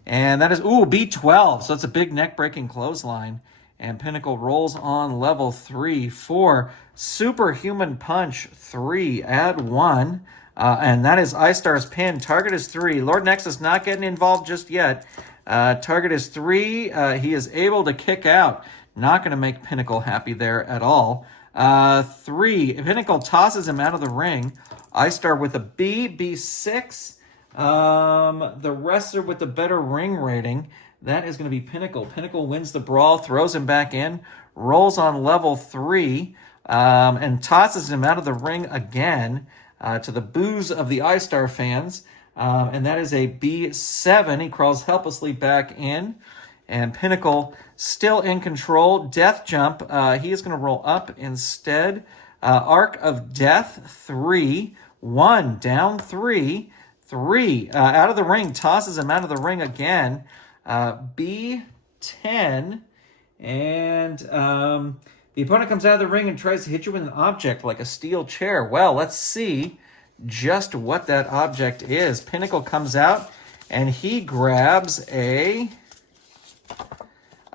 And that is, B12. So it's a big neck-breaking clothesline. And Pinnacle rolls on level 3. 4, superhuman punch 3. Add 1. And that is iStar's pin. Target is 3. Lord Nexus not getting involved just yet. Target is 3. He is able to kick out. Not going to make Pinnacle happy there at all. 3. Pinnacle tosses him out of the ring. iStar with a B. B6. The wrestler with the better ring rating. That is going to be Pinnacle. Pinnacle wins the brawl, throws him back in, rolls on level 3, and tosses him out of the ring again to the boos of the iStar fans. And that is a B7. He crawls helplessly back in. And Pinnacle still in control. Death jump. He is going to roll up instead. Arc of Death 3. 1 down 3. 3 out of the ring. Tosses him out of the ring again. B10. And the opponent comes out of the ring and tries to hit you with an object like a steel chair. Well, let's see just what that object is. Pinnacle comes out and he grabs a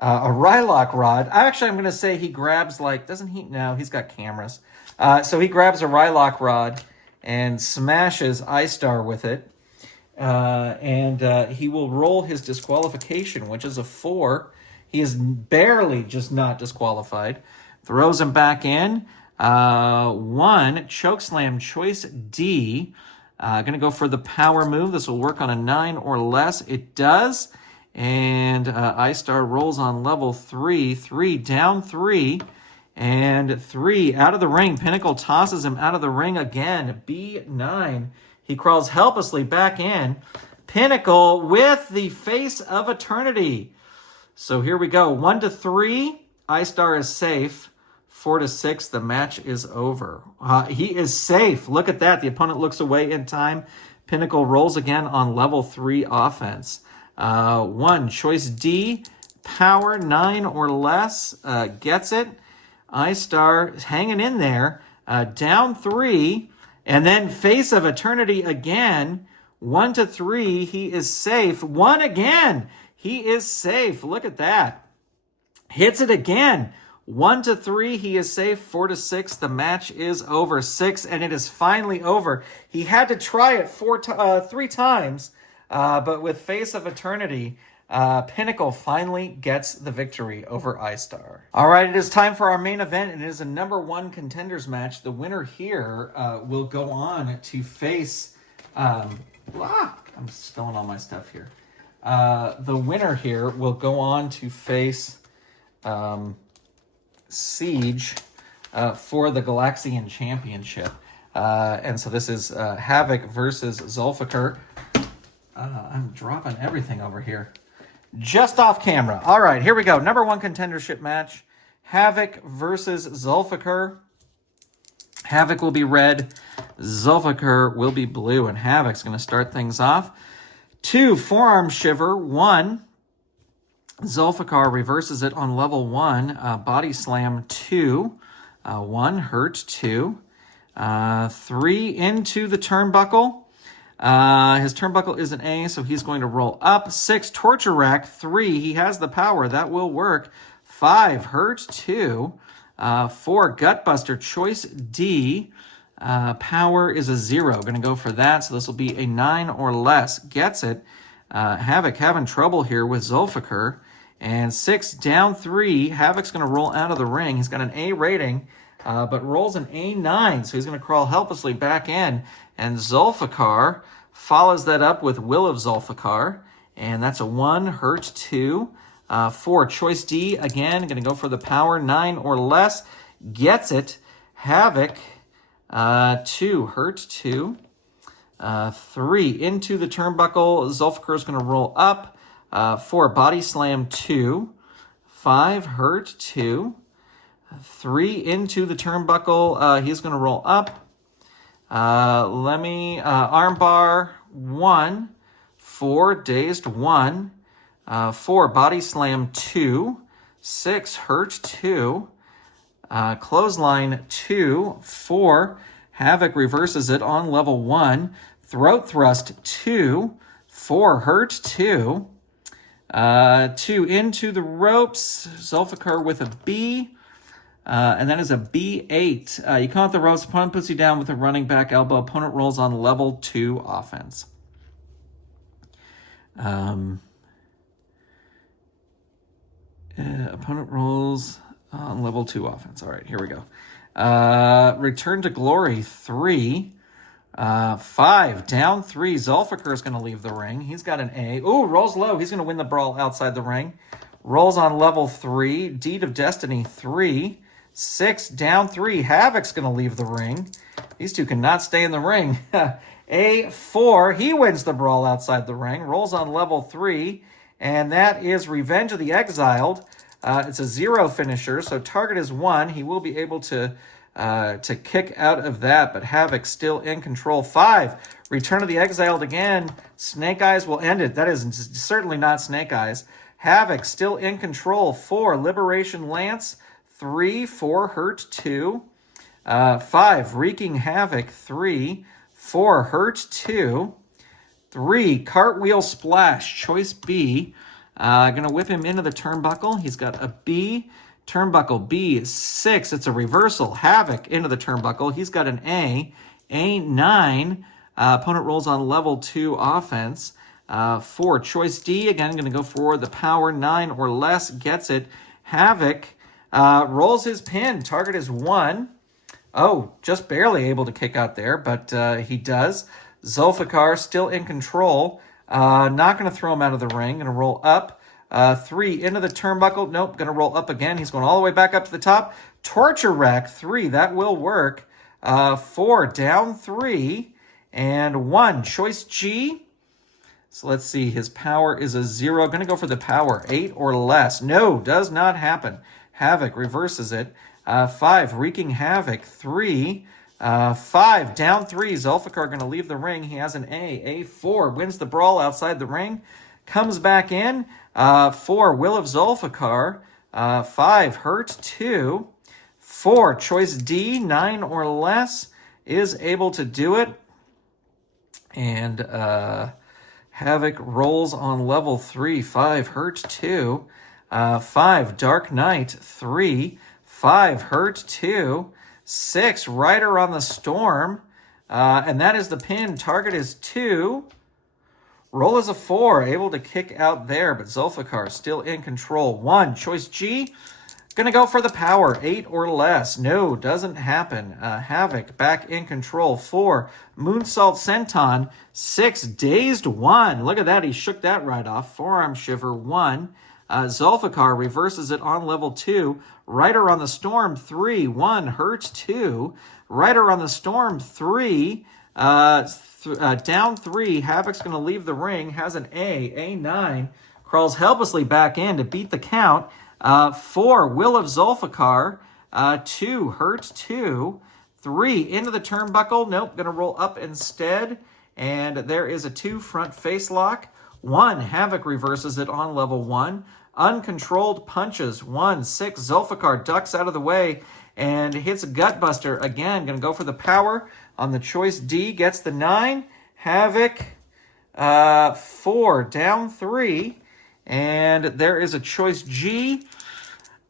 Rylock rod. Actually, I'm going to say he grabs doesn't he? No, he's got cameras. So he grabs a Rylock rod and smashes iStar with it. And he will roll his disqualification, which is a 4. He is barely just not disqualified. Throws him back in. 1, chokeslam, choice D. Going to go for the power move. This will work on a 9 or less. It does. And iStar rolls on level 3. 3 down 3. And 3 out of the ring. Pinnacle tosses him out of the ring again. B9. He crawls helplessly back in. Pinnacle with the face of eternity. So here we go. 1 to 3. iStar is safe. 4 to 6. The match is over. He is safe. Look at that. The opponent looks away in time. Pinnacle rolls again on level 3 offense. 1, choice D. Power 9 or less. Gets it. iStar hanging in there. Down 3. And then face of eternity again. 1 to 3. He is safe. 1 again. He is safe. Look at that. Hits it again. 1 to 3. He is safe. 4 to 6. The match is over. 6, and it is finally over. He had to try it 3 times, but with face of eternity, Pinnacle finally gets the victory over iStar. All right, it is time for our main event, and it is a number 1 contenders match. The winner here will go on to face... I'm spilling all my stuff here. The winner here will go on to face Siege for the Galaxian Championship. And so this is Havoc versus Zulfikar. I'm dropping everything over here. Just off camera. All right, here we go. Number 1 contendership match. Havoc versus Zulfikar. Havoc will be red. Zulfikar will be blue. And Havoc's going to start things off. 2, forearm shiver. 1. Zulfikar reverses it on level 1. Body slam 2. 1, hurt, 2. 3 into the turnbuckle. His turnbuckle is an A, so he's going to roll up. 6, torture rack, 3. He has the power. That will work. 5, hurt, 2. 4, gutbuster, choice D. Power is a 0. Going to go for that, so this will be a 9 or less. Gets it. Havoc having trouble here with Zulfikar. And 6, down 3. Havoc's going to roll out of the ring. He's got an A rating, but rolls an A9, so he's going to crawl helplessly back in. And Zulfikar follows that up with Will of Zulfikar. And that's a 1, hurt 2. 4, choice D. Again, going to go for the power, 9 or less. Gets it. Havoc, 2, hurt 2. 3, into the turnbuckle. Zulfikar is going to roll up. 4, body slam 2. 5, hurt 2. 3, into the turnbuckle. He's going to roll up. Armbar 1. 4, dazed 1. 4, body slam 2. 6, hurt 2. Clothesline 2. 4, Havoc reverses it on level 1. Throat thrust 2. 4, hurt 2. 2, into the ropes. Zulfikar with a B. And that is a B8. You count the ropes. Opponent puts you down with a running back elbow. Opponent rolls on level 2 offense. Opponent rolls on level 2 offense. All right, here we go. Return to Glory 3. 5, down 3. Zulfikar is going to leave the ring. He's got an A. Ooh, rolls low. He's going to win the brawl outside the ring. Rolls on level 3. Deed of Destiny 3. 6, down 3. Havoc's going to leave the ring. These two cannot stay in the ring. A4, he wins the brawl outside the ring. Rolls on level 3. And that is Revenge of the Exiled. It's a 0 finisher, so target is 1. He will be able to kick out of that, but Havoc still in control. 5, Return of the Exiled again. Snake Eyes will end it. That is certainly not Snake Eyes. Havoc still in control. 4, Liberation Lance. 3, 4, hurt 2. 5, Wreaking Havoc. 3, 4, hurt 2. 3, Cartwheel Splash, choice B. Gonna whip him into the turnbuckle. He's got a B. Turnbuckle B is 6. It's a reversal. Havoc into the turnbuckle. He's got an A. A9. Opponent rolls on level 2 offense. 4, choice D. Again, going to go for the power, 9 or less. Gets it. Havoc rolls his pin. Target is 1. Oh, just barely able to kick out there, but he does. Zulfikar still in control. Not going to throw him out of the ring. Going to roll up. 3, into the turnbuckle. Nope, going to roll up again. He's going all the way back up to the top. Torture rack 3. That will work. 4, down 3. And 1, choice G. So let's see. His power is a 0. Going to go for the power, 8 or less. No, does not happen. Havoc reverses it. 5, Wreaking Havoc. 3. 5, down 3. Zulfikar going to leave the ring. He has an A. A4 wins the brawl outside the ring. Comes back in. 4, Will of Zulfikar. 5, hurt 2. 4, choice D, 9 or less, is able to do it. And Havoc rolls on level 3. 5, hurt 2. 5, Dark Knight. 3. 5, hurt 2. 6, Rider on the Storm. And that is the pin. Target is 2. Roll is a 4, able to kick out there, but Zulfikar still in control. 1, choice G, gonna go for the power, 8 or less. No, doesn't happen. Havoc back in control. 4, Moonsault Senton. 6, Dazed 1. Look at that, he shook that right off. Forearm Shiver 1. Zulfikar reverses it on level 2. Rider on the Storm 3. 1, hurt 2. Rider on the Storm 3. Down 3, Havoc's going to leave the ring, has an A. A9, crawls helplessly back in to beat the count. 4, Will of Zulfikar. 2, hurt 2. 3, into the turnbuckle. Nope, going to roll up instead. And there is a 2, front face lock. 1, Havoc reverses it on level 1. Uncontrolled punches. 1, 6, Zulfikar ducks out of the way. and hits a Gutbuster. Again, going to go for the power on the choice D. Gets the 9. Havoc, 4, down 3. And there is a choice G.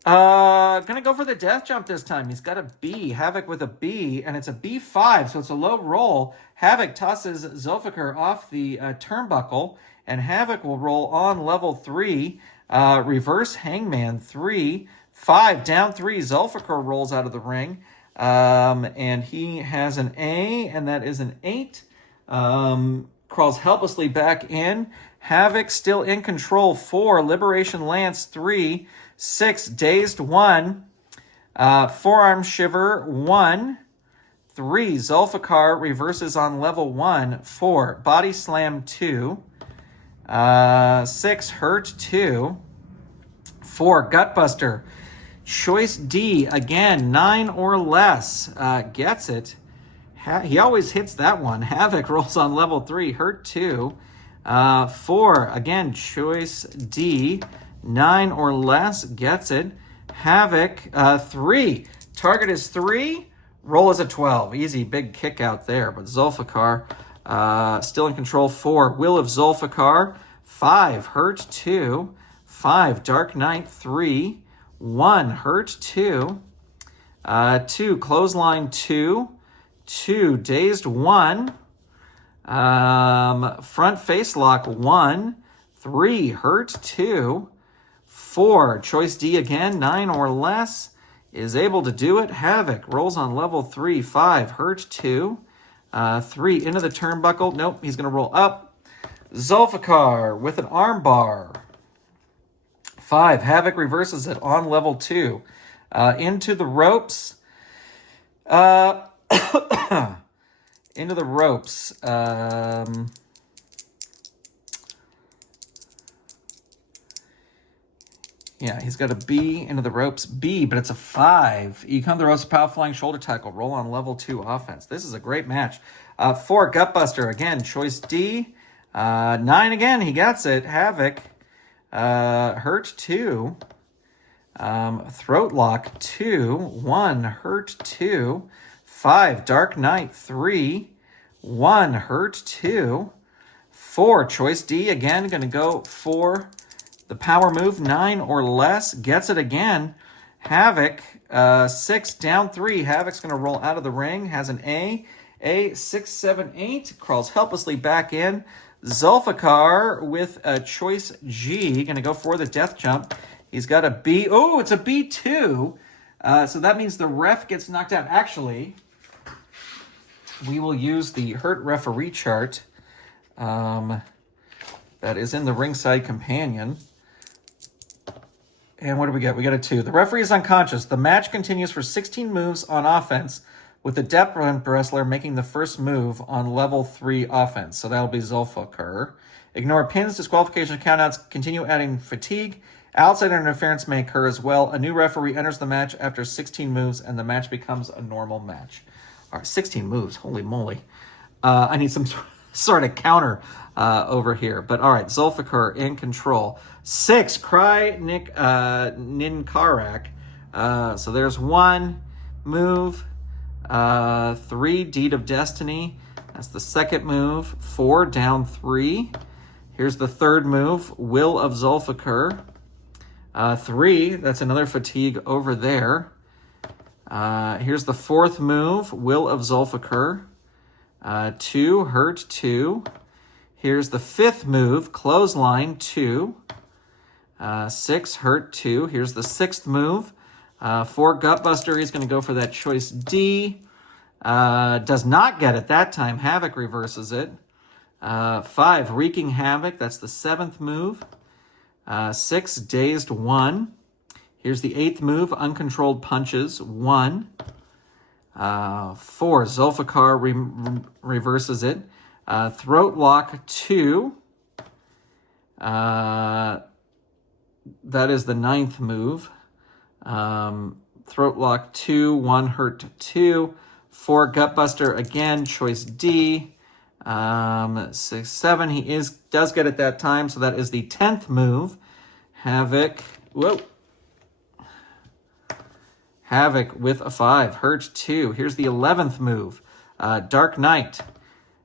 Gonna go for the death jump this time. He's got a B. Havoc with a B, and it's a B5, so it's a low roll. Havoc tosses Zulfikar off the turnbuckle, and Havoc will roll on level 3. Reverse Hangman 3, 5, down 3. Zulfikar rolls out of the ring, and he has an A, and that is an 8. Crawls helplessly back in. Havoc still in control. 4, Liberation Lance 3, 6, Dazed 1, Forearm Shiver 1, 3, Zulfikar reverses on level 1, 4, Body Slam 2, 6, Hurt 2, 4, Gutbuster. Choice D, again, 9 or less, gets it. He always hits that one. Havoc rolls on level 3, Hurt 2, 4, again, choice D, 9 or less, gets it. Havoc, 3. Target is 3. Roll is a 12. Easy, big kick out there. But Zulfikar, still in control. 4. Will of Zulfikar. 5. Hurt 2. 5. Dark Knight 3. 1. Hurt 2. 2. Clothesline 2. 2. Dazed 1. Front face lock 1. 3. Hurt 2. 4, choice D again, 9 or less, is able to do it. Havoc rolls on level 3, 5, Hurt 2, 3, into the turnbuckle. Nope, he's going to roll up. Zulfikar with an arm bar. 5, Havoc reverses it on level 2. Into the ropes. Into the ropes. Yeah, he's got a B into the ropes. B, but it's a 5. You come to the ropes, power flying shoulder tackle. Roll on level 2 offense. This is a great match. 4, Gutbuster. Again, choice D. 9 again, he gets it. Havoc. Hurt 2. Throat lock 2. 1, Hurt 2. 5, Dark Knight 3. 1, Hurt 2. 4, choice D. Again, going to go for the power move, 9 or less, gets it again. Havoc, 6, down 3. Havoc's going to roll out of the ring, has an A. A, 6, 7, 8, crawls helplessly back in. Zulfikar with a choice G, going to go for the death jump. He's got a B. Oh, it's a B2. So that means the ref gets knocked out. Actually, we will use the Hurt referee chart that is in the ringside companion. And what do we get? We got a 2. The referee is unconscious. The match continues for 16 moves on offense, with the depth wrestler making the first move on level 3 offense. So that'll be Zulfikar. Ignore pins, disqualification, countouts. Continue adding fatigue. Outside interference may occur as well. A new referee enters the match after 16 moves, and the match becomes a normal match. All right, 16 moves. Holy moly. I need some sort of counter over here. But all right, Zulfikar in control. 6, Cry Ninkarak. So there's 1 move. 3, Deed of Destiny. That's the second move. 4, down 3. Here's the third move, Will of Zulfikar. 3, that's another fatigue over there. Here's the fourth move, Will of Zulfikar. 2, Hurt 2. Here's the fifth move, Clothesline 2. 6, Hurt 2. Here's the sixth move. 4, Gutbuster. He's going to go for that choice D. Does not get it that time. Havoc reverses it. 5, Wreaking Havoc. That's the seventh move. 6, Dazed 1. Here's the eighth move, Uncontrolled Punches 1. 4, Zulfikar reverses it. Throat Lock 2. That is the ninth move. Throat Lock 2, 1, Hurt 2. 4, Gutbuster again, choice D. 6, 7, he does get it that time, so that is the 10th move. Havoc Havoc with a 5. Hurt 2. Here's the 11th move. Dark Knight.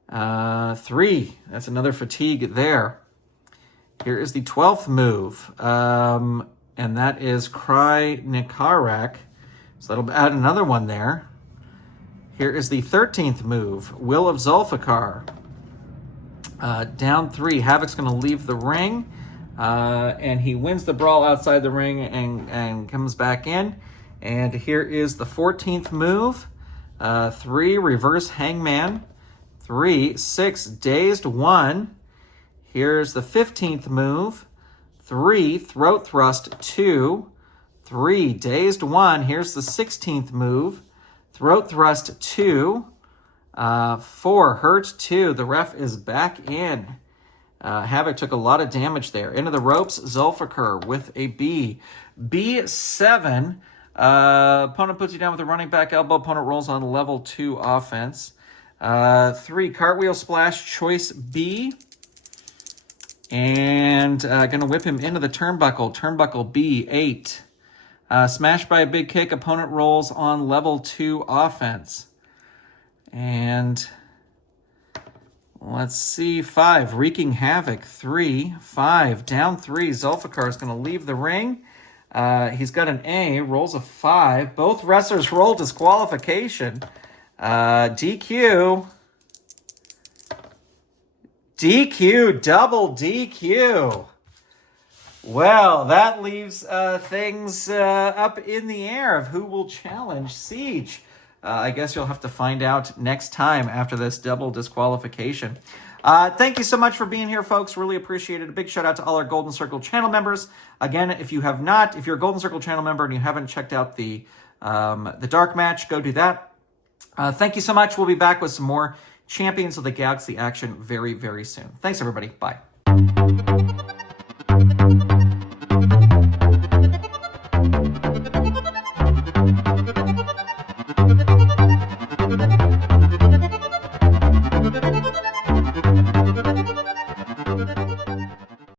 3. That's another fatigue there. Here is the 12th move. And that is Cry Nikarak. So that'll add another one there. Here is the 13th move. Will of Zulfikar. Down 3. Havoc's going to leave the ring. And he wins the brawl outside the ring and comes back in. And here is the 14th move. 3. Reverse Hangman. 3. 6. Dazed 1. Here's the 15th move. 3. Throat Thrust 2. 3. Dazed 1. Here's the 16th move. Throat Thrust 2. 4. Hurt 2. The ref is back in. Havoc took a lot of damage there. Into the ropes, Zulfikar with a B. B7. Opponent puts you down with a running back elbow. Opponent rolls on level 2 offense. 3. Cartwheel Splash, choice B. And going to whip him into the turnbuckle. Turnbuckle B8. Smash by a big kick. Opponent rolls on level 2 offense. And let's see. 5. Wreaking Havoc. 3. 5. Down 3. Zulfikar is going to leave the ring. He's got an A. Rolls a 5. Both wrestlers roll disqualification. DQ. DQ. Double DQ. Well, that leaves things up in the air of who will challenge Siege. I guess you'll have to find out next time after this double disqualification. Thank you so much for being here, folks. Really appreciate it. A big shout out to all our Golden Circle channel members. Again, if you're a Golden Circle channel member and you haven't checked out the dark match, go do that. Thank you so much. We'll be back with some more Champions of the Galaxy action very, very soon. Thanks, everybody. Bye.